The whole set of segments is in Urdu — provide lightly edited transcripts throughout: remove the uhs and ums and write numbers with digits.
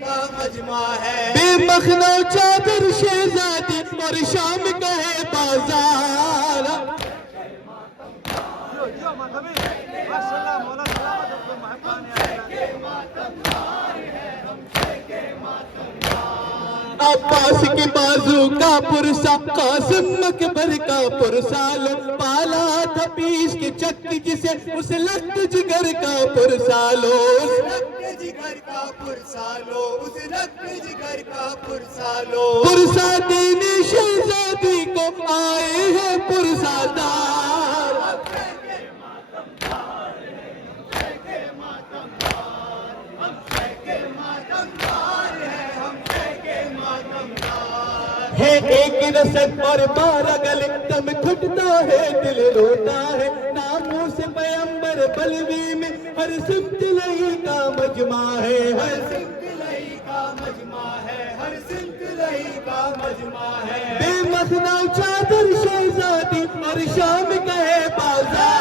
کا مجمع ہے، بے مخنا چادر شہزادی اور شام کا ہے بازار. عباس کے بازو کا پرسا، قاسم اکبر کا پرسالو، پالا تھا پیس کے چکی جسے اس لخت جگر کا پرسالو. رکھ جگر کا پرسالو، اس رکھ جگر کا پرسالو. پرسا دینے شہزادی کو آئے ہیں پرسادار. ہے ایک رسد اور 12 گلے، دم گھٹتا ہے دل روتا ہے. ناموس پیمبر بلوی میں ہر سمت لئی کا مجمع ہے. ہر سمت لئی کا مجمع ہے، ہر سمت لئی کا مجمع ہے. بے مخنا چادر شہزادی اور شام کا ہے بازار.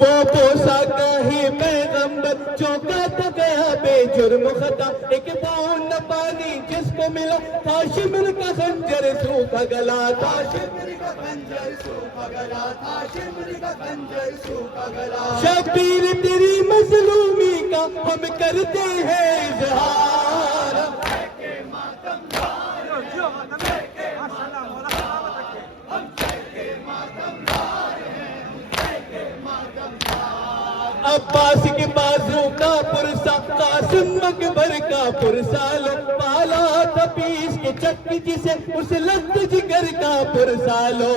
وہ بوسا کہیں پیغمبر چوکاتا گیا بے جرم خطا. ایک بوند پانی جس کو ملا تھا شمر کا خنجر سوکھا گلا تھا. شمر کا خنجر سوکھا گلا تھا، شمر کا خنجر سوکھا گلا. شبیر تیری مظلومی کا ہم کرتے ہیں اظہار. عباس کے بازو کا پرسا، قاسم اکبر کا پرسالو، پالا تھا پیس کے چکی جسے اس لخت جگر کا پرسالو.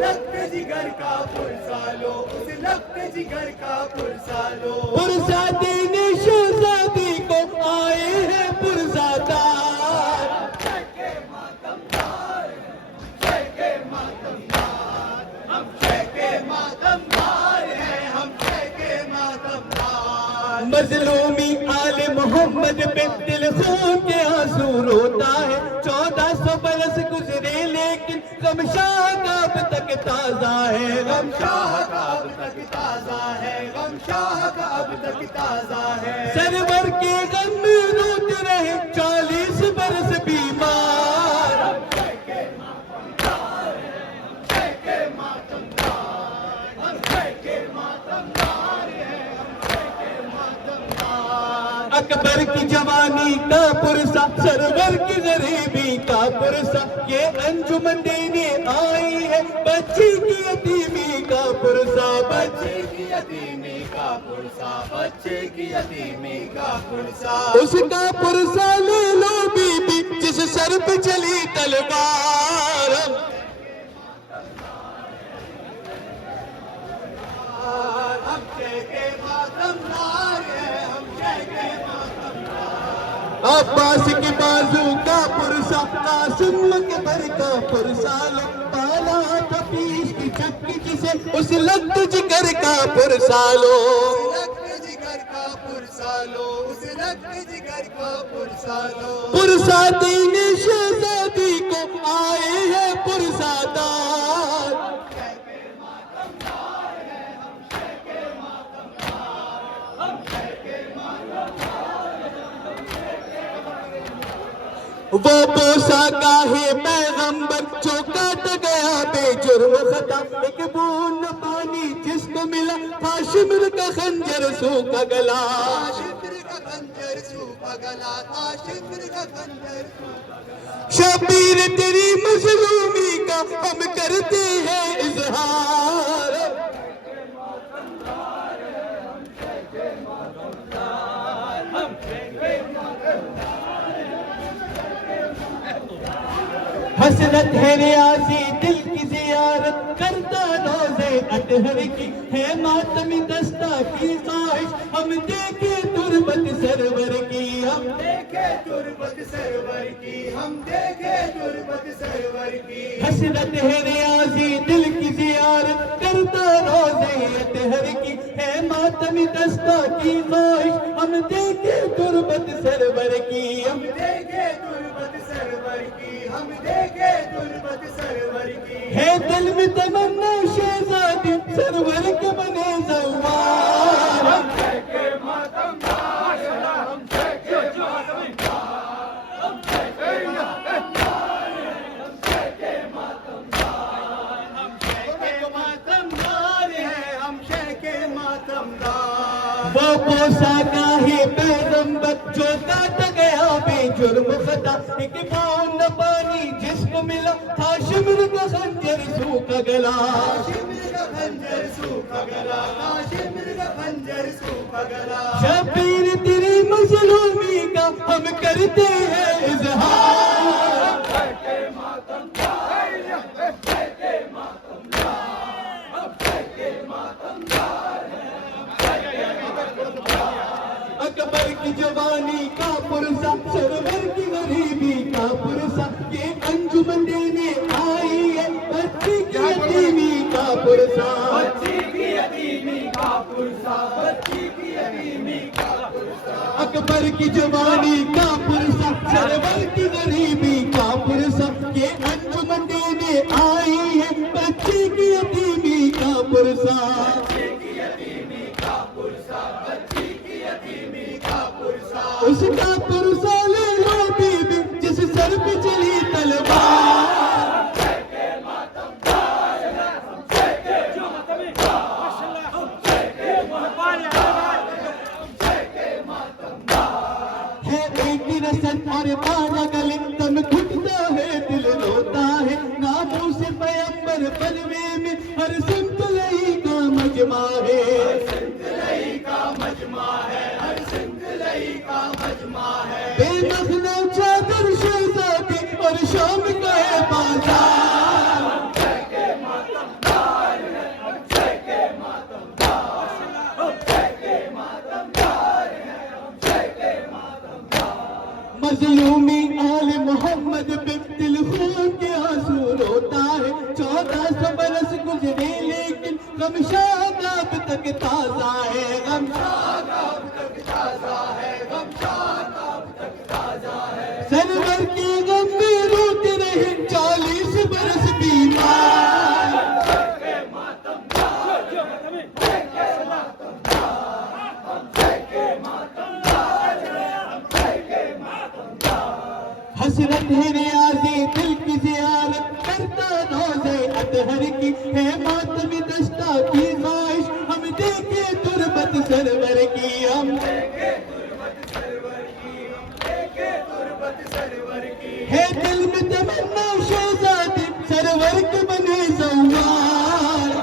لخت جگر کا پرسالو، اس لخت جگر کا پرسالو. پرسا دینے شہزادی کو آئے ہیں پرسادار. مظلومی آل محمد پہ دل خون کے آنسو روتا ہے. 1400 برس گزرے لیکن غم شاہ کا اب تک تازہ ہے. غم شاہ کا اب تک تازہ ہے، غم شاہ کا اب تک تازہ ہے. سرور کے غم میں روتے رہے 40 برس بیمار. اکبر کی جوانی کا پرسا، سرور کی غریبی کا پرسا. یہ انجمن دینے آئی ہے بچی کی یتیمی کا پرسا. بچے کی یتیمی کا پرسا، بچے کی یتیمی کا پرسا. اس کا پرسا لے لو بی بی جس سر پہ چلی تلوار. ہم کے ماتم دار ہیں، ہم کے ماتم دار. عباس کے بازو کا پرسا، قاسم اکبر کا پرسالو، پالا تھا پیس کی چکی جسے اس لخت جگر کا پرسالو. لخت جگر کا پرسالو، اس لخت جگر کا پرسالو. پرسا دینے شہزادی کو آئے ہیں پرسادار. وہ بوسا کاہے پیغمبر چوکاتا گیا بے جرم خطا. ایک بوند پانی جس کو ملا تھا شمر کا خنجر سوکھا گلا. شمر کا خنجر سوکھا گلا تھا، شمر کا خنجر سوکھا گلا. شبیر تیری مظلومی کا ہم کرتے ہیں اظہار. حسرت ہے ریاضی دل کی زیارت کرتا روزے اطہر کی. ہے ماتمی دستہ کی خواہش ہم دیکھے تربت سرور کی. ہم دیکھے تربت سرور کی، ہم دیکھے تربت سرور کی. حسرت ہے ریاضی دل کی زیارت کرتا روزے اطہر کی. ہے ماتمی دستہ کی خواہش ہم دیکھے تربت سرور کی. ہم دیکھے تربت سرور کی، ہم دیکھے تربت سرور کی. دل میں تمنا شہزادی سرور کے بنے زوار. وہ پوشاکا ہی پیغمبر جو کاٹا گیا بے جرم خطا. ایک پاؤں نہ پانی جس کو ملا تھا شمر کا خنجر سوکھا گلا. شبیر تیری مظلومی کا ہم کرتے ہیں اظہار. اکبر کی جوانی کا پرسا سرور کی غریبی کا پرسا. یہ انجمن دینے آئی ہے بچی کی یتیمی کا پرسا. اکبر کی جوانی کا پرسا سرور کی غریبی کا پرسا. یہ انجمن دینے آئی ہے بچی کی یتیمی کا پرسا. اس کا پرسا لے لو بی بی جس سر پہ چلی تلوار. ہے ایک رسن اور پانا گلے تن گھٹتا ہے دل روتا ہے. ناموس پیمبر پلوے میں ہر سمت لئی کا مجمع ہے. بے مخنا چادر شہزادی اور شام کا ہے بازار. مظلومی آل محمد پہ دل خون کے آنسو روتا ہے. 1400 برس گزرے لیکن غم شاداب تک تازہ ہے. غم سرور کی غم میں روتے رہے 40 برس بیمار. حسرت ہے ریاضی دل کی زیارت کرتا روزے اطہر کی. ہے ماتم دستہ کی خواہش ہم دیکھے تربت سرور کی. ہم ہے دل میں تمنا شہزادی سرور کے بنے زوار.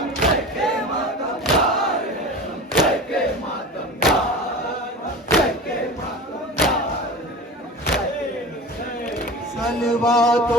سلوات